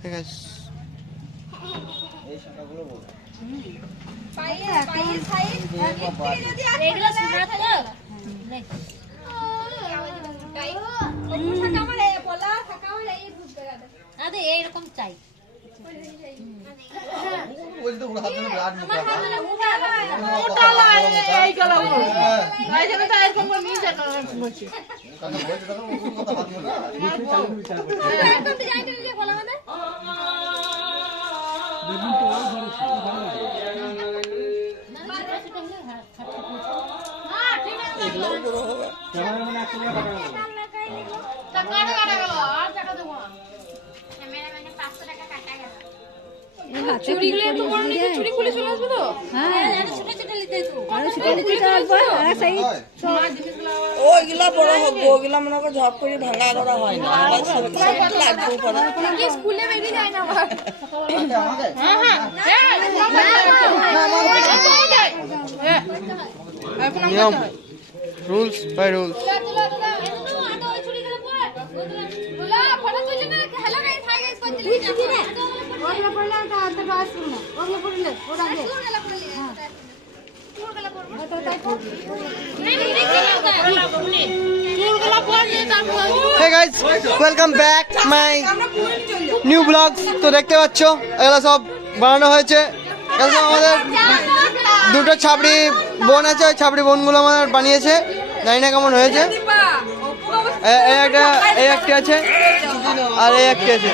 ঠিক আছে এই শাখাগুলো বল পায়ের সাইড যদি এগুলো শোনা থাকো আরে এইরকম চাই বলতে পুরো হাত ধরে ব্লাড মুখা মোটা এই গলাগুলো এই জন্য তো এরকম করে নিয়ে যাচ্ছে বলছি কারণ বলতে দেখো কোন কথা হাত মুখা একদম ডিজাইন দিয়ে গলা মানে এগুলো বড় হবে ক্যামেরাম্যান একটু টাকা টাকা গেল আর টাকা দেবো না ক্যামেরাম্যানে 500 টাকা কাটা গেল চুড়িগুলো একটু বড় নিয়ে চুড়ি খুলে চলে আসবে তো হ্যাঁ ছোট ছোট লিতে তো ওইগুলা বড় হোক ওইগুলা মনে করো ঝপ করে ভাঙা করা হয় না আবার লাগবে পড়া কি স্কুলে বেরিয়ে যায় না আমার আমাদের নিয়ম রুলস বাই রুলস ফটো তুলছে না হ্যালো গাইস হাই গাইস করতে লিখে ওগুলো পড়লে তো আনতে পারছ না ওগুলো পড়লে ওটা আগে চুরগুলো পড়লে চুরগুলো পড়বো তাই পড় চুরগুলো পড়লে তারপর Hey guys, welcome back my new vlogs. তো দেখতে পাচ্ছ এগুলো সব বানানো হয়েছে। এগুলো সব আমাদের দুটো ছাবড়ি বোন আছে, ওই ছাবড়ি বোনগুলো আমাদের বানিয়েছে। জানি না কেমন হয়েছে। এই একটি আছে আর এই একটি আছে।